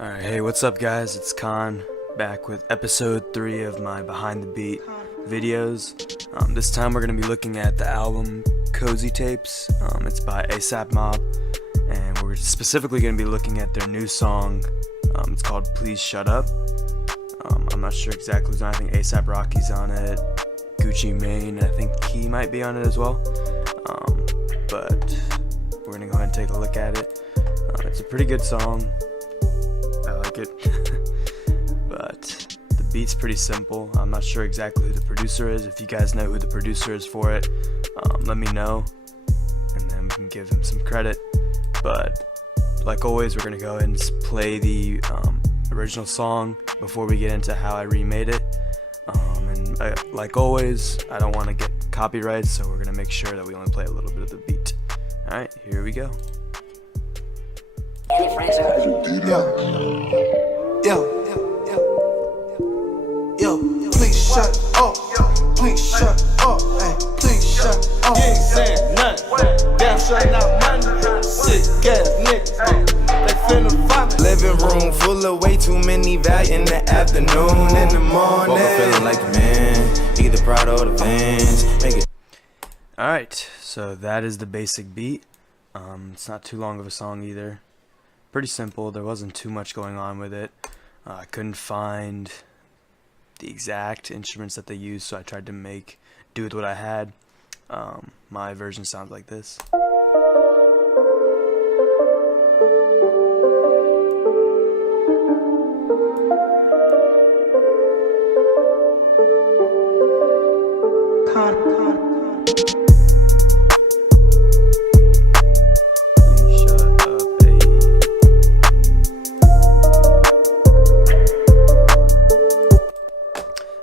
Alright, hey, what's up guys? It's Khan, back with episode 3 of my Behind the Beat videos. This time we're going to be looking at the album Cozy Tapes. It's by A$AP Mob, and we're specifically going to be looking at their new song. It's called Please Shut Up. I'm not sure exactly who's on it. I think A$AP Rocky's on it, Gucci Mane, and I think he might be on it as well. But we're going to go ahead and take a look at it. It's a pretty good song. I like it. But the beat's pretty simple. I'm not sure exactly who the producer is. If you guys know who the producer is for it, let me know, and then we can give him some credit. But like always, we're going to go ahead and play the original song before we get into how I remade it. Like always, I don't want to get copyright, so we're going to make sure that we only play a little bit of the beat. Alright, here we go. Please shut up. Please shut up. Hey, please shut up. You ain't saying nothing. Damn sure not money. Sick ass niggas. They finna vomit. Living room full of way too many value in the afternoon, in the morning. Woke up feeling like a man, either proud or the Vans. Make it. Alright, so that is the basic beat. It's not too long of a song either. Pretty simple. There wasn't too much going on with it. I couldn't find the exact instruments that they used, so I tried to do with what I had. My version sounds like this.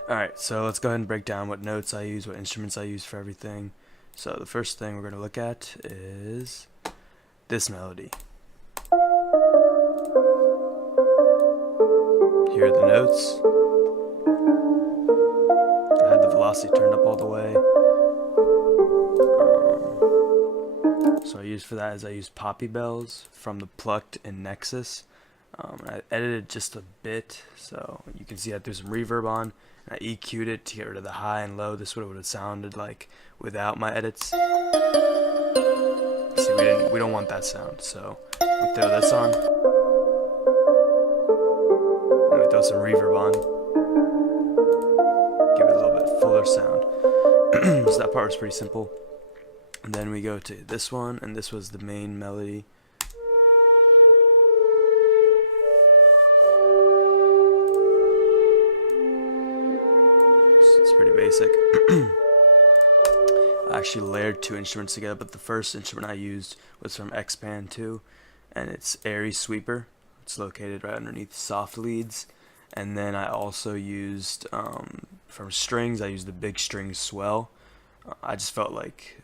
Alright, so let's go ahead and break down what notes I use, what instruments I use for everything. So the first thing we're going to look at is this melody. Here are the notes. I had the velocity turned up all the way. So I use Poppy Bells from the Plucked in Nexus. I edited just a bit, so you can see I threw some reverb on. I EQ'd it to get rid of the high and low. This is what it would have sounded like without my edits. See, we don't want that sound, so we throw this on. And we throw some reverb on. Give it a little bit fuller sound. So that part was pretty simple. And then we go to this one, and this was the main melody. It's pretty basic. I actually layered two instruments together, but the first instrument I used was from X-Band 2, and it's Airy Sweeper. It's located right underneath soft leads. And then I also used, from strings, I used the Big String Swell. I just felt like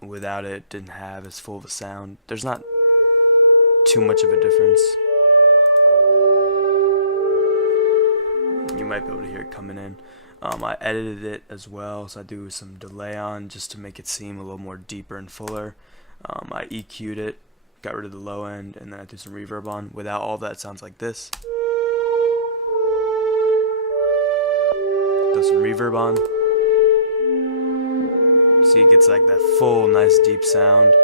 without it, didn't have as full of a sound. There's not too much of a difference. You might be able to hear it coming in. I edited it as well, so I do some delay on just to make it seem a little more deeper and fuller. I EQ'd it, got rid of the low end, and then I threw some reverb on. Without all that, it sounds like this. Throw some reverb on. See, it gets like that full, nice, deep sound.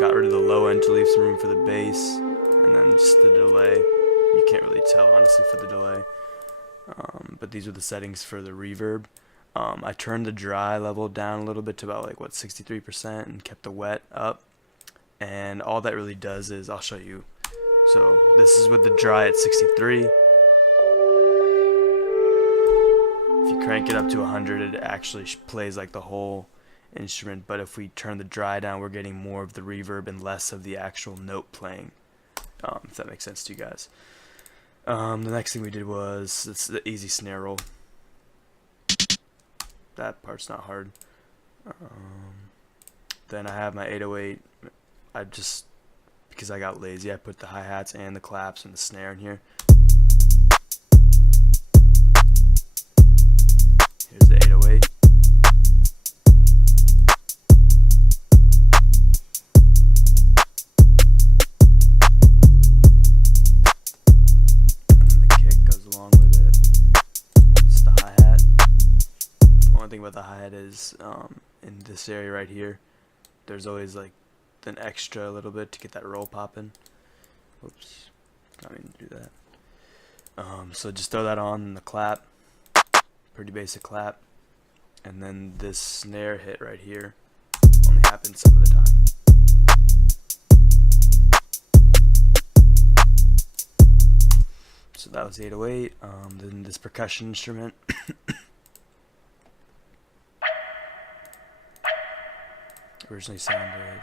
Got rid of the low end to leave some room for the bass, and then just the delay. You can't really tell, honestly, for the delay. But these are the settings for the reverb. I turned the dry level down a little bit to about 63% and kept the wet up. And all that really does is, I'll show you. So this is with the dry at 63. If you crank it up to 100, it actually plays like the whole instrument. But if we turn the dry down, we're getting more of the reverb and less of the actual note playing. If that makes sense to you guys. The next thing we did was, it's the easy snare roll. That part's not hard. Then I have my 808. Because I got lazy, I put the hi-hats and the claps and the snare in here. Here's the 808. the hi-hat is in this area right here. There's always like an extra little bit to get that roll popping. Oops, I didn't mean to do that. So just throw that on the clap, pretty basic clap, and then this snare hit right here only happens some of the time. So that was the 808. Then this percussion instrument. Originally sounded,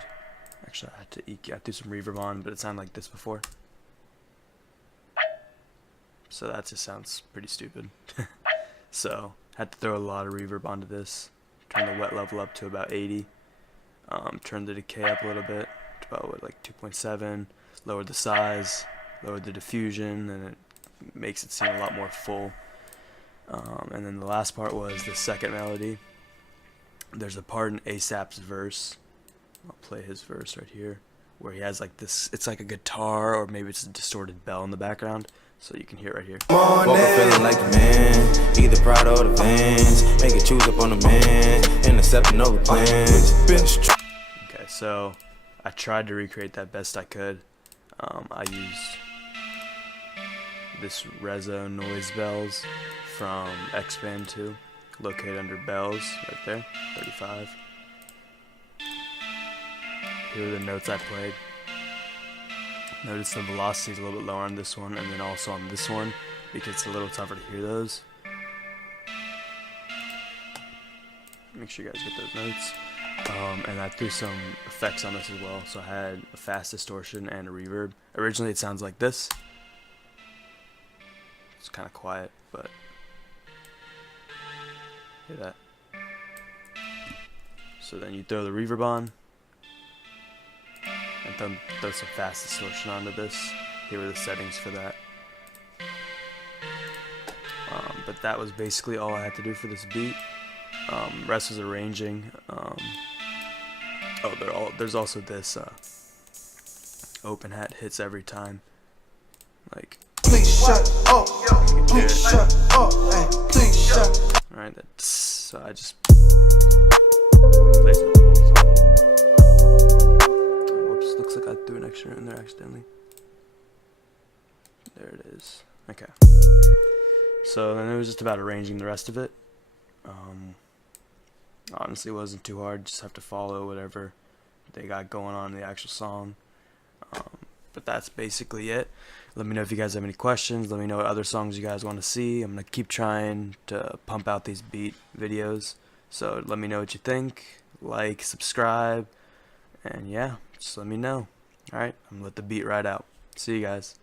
actually I had to EQ, I threw some reverb on, but it sounded like this before. So that just sounds pretty stupid. So had to throw a lot of reverb onto this. Turn the wet level up to about 80. Turn the decay up a little bit to about like 2.7. Lowered the size, lowered the diffusion, and it makes it seem a lot more full. And then the last part was the second melody. There's a part in ASAP's verse. I'll play his verse right here, where he has like this, it's like a guitar or maybe it's a distorted bell in the background. So you can hear it right here. Woke up feeling like a man, either proud or the Vans. Make it choose up on the man, and accepting all the plans. Okay, so I tried to recreate that best I could. I used this Rezo noise bells from X-Band 2, located under bells right there, 35. Here are the notes I played. Notice the velocity is a little bit lower on this one, and then also on this one, because it's a little tougher to hear those. Make sure you guys get those notes. And I threw some effects on this as well, so I had a fast distortion and a reverb. Originally it sounds like this. It's kind of quiet, but hear that. So then you throw the reverb on, and then throw some fast distortion onto this. Here are the settings for that. But that was basically all I had to do for this beat. Rest was arranging. There's also this open hat hits every time. Like, Please shut up. Please shut up. Hey, please shut up. alright, so I just placed it the whole song. Whoops, looks like I threw an extra in there accidentally. There it is. Okay. So then it was just about arranging the rest of it. Honestly, it wasn't too hard. Just have to follow whatever they got going on in the actual song. But that's basically it. Let me know if you guys have any questions. Let me know what other songs you guys want to see. I'm going to keep trying to pump out these beat videos. So let me know what you think. Like, subscribe, and yeah, just let me know. Alright, I'm going to let the beat ride out. See you guys.